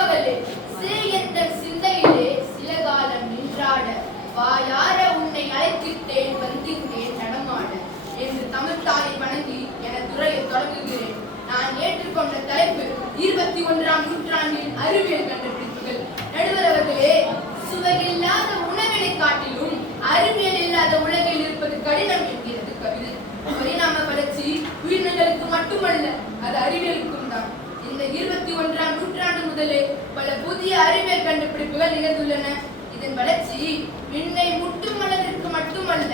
குடிமகளே, சேயத்தன் சிந்தையிலே சில காலம் நின்றாட, வாயார உன்னை அழைத்திட்டேன் வந்திருந்தேன் நடமாட என்று தமிழ்த்தாயை வணங்கி என துறையை தொடங்குகிறேன். நான் ஏற்றுக்கொண்ட தலைப்பு 21ஆம் நூற்றாண்டின் அறிவியல் கண்டுபிடிப்புகள். நடுவர் அவர்களே, சுவையில்லாத உணவினை காட்டிலும் அறிவியல் இல்லாத உலகில் இருப்பது கடினம் என்கிறது கவிதை. பரிணாம வளர்ச்சி உயிரினங்களுக்கு மட்டுமல்ல, அது அறிவியலுக்கும் தான். இந்த 21ஆம் நூற்றாண்டு முதலே பல புதிய அறிவியல் கண்டுபிடிப்புகள் நிகழ்ந்துள்ளன. இதன் வளர்ச்சி விண்ணை முட்டும் அளவிற்கு மட்டுமல்ல,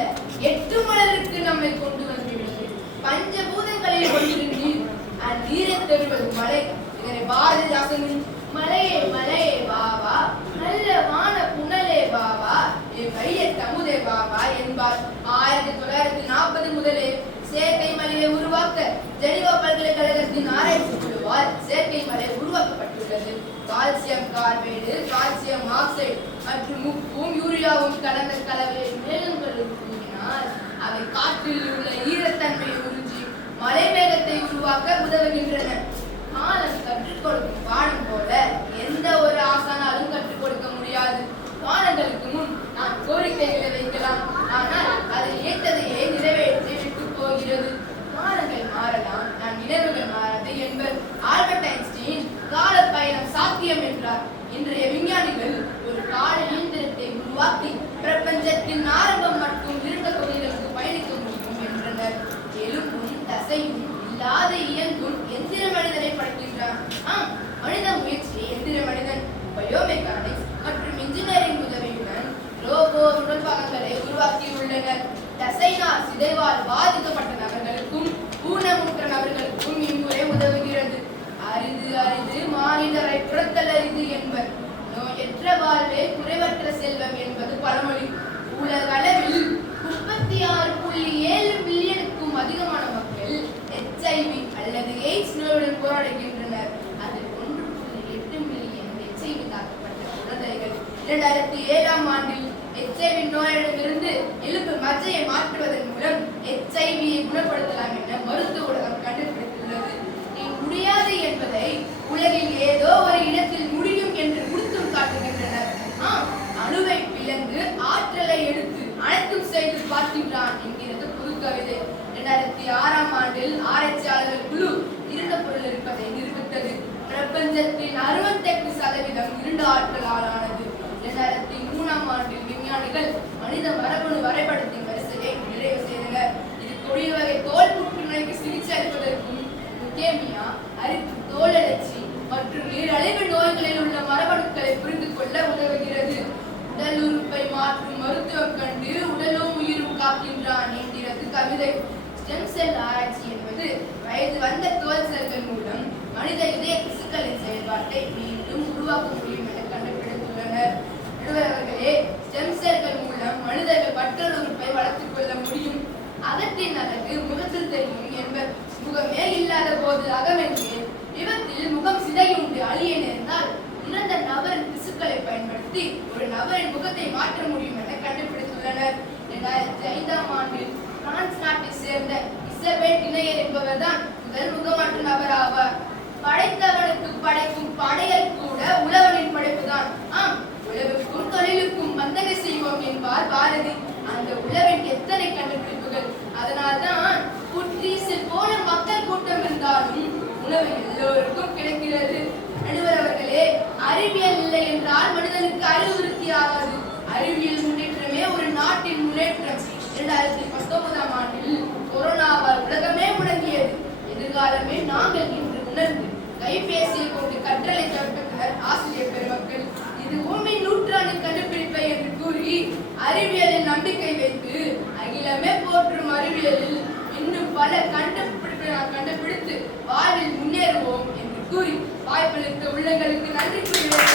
எட்டும் அளவிற்கு நம்மை கொண்டு வந்துவிட்டது. பஞ்சபூதங்களில் கொண்டிருந்து அந்நீரை தருவது மலை. இதனை பாரதிதாசனும் மலையே மலையே வாவா, நல்ல வான புனலே வாவா, வைய தமுதே வாவா என்பார். 1940 முதலே செயற்கை மலையை உருவாக்க ஜெனீவா பல்கலைக்கழகத்தின் ஆராய்ச்சி குழுவால் செயற்கை மலை உருவாக்கப்பட்டுள்ளது. கால்சியம் கார்பைடு, கால்சியம் ஆக்சைடு மற்றும் உப்பும் யூரியாவும் கலந்த கலவையை மேகங்களுக்கு தூவினால் அவை காற்றில் உள்ள ஈரத்தன்மையை உறிஞ்சி மலை மேகத்தை உருவாக்க உதவுகின்றன. காலம் கற்றுக் கொடுக்கும் பாடம் போல எந்த ஒரு ஆசானாலும் கற்றுக் கொடுக்க முடியாது. காலங்களுக்கு முன் நான் கோரிக்கைகளை வைக்கலாம், ஆனால் அதை ஏற்றதையே நிறைவேற்றி விட்டு போகிறது. காலங்கள் மாறலாம், நான் நினைவுகள் மாறாது என்பர் ஆல்பர்ட் ஐன்ஸ்டீன் கால பயணம் சாத்தியம் என்றார். இன்றைய விஞ்ஞானிகள் ஒரு கால இயந்திரத்தை உருவாக்கி பிரபஞ்சத்தின் ஆரம்பம் மற்றும் இருண்ட பகுதிகளுக்கு பயணிக்க முடியும் என்றனர். எலும்பும் தசையும் இல்லாத இயங்கும் எந்திர மனிதனை படைக்கின்றார். மனித முயற்சி எந்திர மனிதன் பயோமெக்கானிக்ஸ் மற்றும் இன்ஜினியரிங் உதவியுடன் ரோபோ உடற்பாகங்களை உருவாக்கியுள்ளனர். தசைநார் சிதைவால் பாதிக்கப்பட்ட நபர்களுக்கும் ஊனமுற்ற நபர்களுக்கும் இம்முறை உதவுகிறது. அரிது அரிது மானிடரை புறத்தல் அரிது என்பர். நோயற்ற வாழ்வே குறைவற்ற செல்வம் என்பது பழமொழி. உலக அளவில் 36.7 மில்லியனுக்கும் அதிகமான மக்கள் HIV அல்லது எய்ட்ஸ் நோயுடன் போராடுகின்றனர். அதில் 1.8 மில்லியன் HIV தாக்கப்பட்ட குழந்தைகள். 2007ஆம் ஆண்டில் HIV நோயிடமிருந்து எலும்பு மஜ்ஜையை மாற்றுவதன் மூலம் HIV-யை குணப்படுத்தலாம் என மருத்துவ உலகம் கண்டுபிடித்துள்ளது. நீ முடியாது என்பதை உலகில் ஏதோ ஒரு இடத்தில் முடியும் என்று உறுத்தும் காட்டுகின்றனர். அணுவை பிளந்து ஆற்றலை எடுத்து அனைத்தும் செய்து பார்க்கின்றான் என்கிறது புது கவிதை. 2006ஆம் ஆண்டில் ஆராய்ச்சியாளர்கள் குழு இருண்ட பொருள் இருப்பதை நிரூபித்தது. பிரபஞ்சத்தின் 68% இருண்ட ஆற்றலால் ஆனது. 2003ஆம் ஆண்டில் விஞ்ஞானிகள் மனித மரபணு வரைபடத்தின் வரிசையை நிறைவு செய்தனர். இது கொடிய வகை தோல் புற்றுநோய்க்கு சிகிச்சை அளிப்பதற்கும் லுகேமியா, அரிப்பு, தோலழற்சி மற்றும் நீரழிவு நோய்களில் உள்ள மரபணுக்களை புரிந்து கொள்ள உதவுகிறது. உடல் உறுப்பை மாற்றும் மருத்துவம் கண்டு உடலும் உயிரும் காக்கின்றான் என்கிறது கவிதை. ஸ்டெம் செல் ஆராய்ச்சி என்பது வயது வந்த தோல் செல்கள் மூலம் மனித இதய திசுக்களின் செயல்பாட்டை மீண்டும் உருவாக்க முடியும் என கண்டுபிடித்துள்ளனர். நடுவர்களே, ஸ்டெம் செல்கள் மூலம் மனிதர்கள் மற்றொரு உறுப்பை வளர்த்துக் கொள்ள முடியும். அகத்தின் அழகு முகத்தில் தெரியும் என்பர். முகமே இல்லாத போது அகமெங்கே. விபத்தில் முகம் சிதையுண்டு அழிய நேர்ந்தால் இறந்த நபரின் திசுக்களை பயன்படுத்தி ஒரு நபரின் முகத்தை மாற்ற முடியும் என கண்டுபிடித்துள்ளனர். 2005ஆம் ஆண்டில் பிரான்ஸ் நாட்டை சேர்ந்த இசபெல் டினையர் என்பவர் தான் முதல் முகமாற்று நபர் ஆவார். படைத்தவனுக்கு படைக்கும் படையல் கூட உழவனின் படைப்புதான். உழவுக்கும் தொழிலுக்கும் வந்தனை செய்வோம் என்பார் பாரதி. அந்த உழவின் எத்தனை கண்டுபிடிப்புகள்! அதனால்தான் புற்றீசல் போல மக்கள் கூட்டம் இருந்தாலும் உணவு எல்லோருக்கும் கிடைக்கிறது. நடுவர் அவர்களே, அறிவியல் இல்லை என்றால் மனிதனுக்கு அறிவுறுத்தி ஆகாது. அறிவியல் முன்னேற்றமே ஒரு நாட்டின் முன்னேற்றம். 2019ஆம் ஆண்டில் கொரோனாவால் உலகமே முடங்கியது. எதிர்காலமே நாங்கள் இன்று உணர்ந்து கைபேசியை கொண்டு கற்றலை கற்பித்தனர் ஆசிரியர் பெருமக்கள். இது பூமியின் நூற்றாண்டு கண்டுபிடிப்பை என்று கூறி அறிவியலில் நம்பிக்கை வைத்து அகிலமே போற்றும் அறிவியலில் இன்னும் பல கண்டுபிடித்து வாழ்வில் முன்னேறுவோம் என்று கூறி வாய்ப்பளித்த உள்ளங்களுக்கு நன்றி கூறுகிறேன்.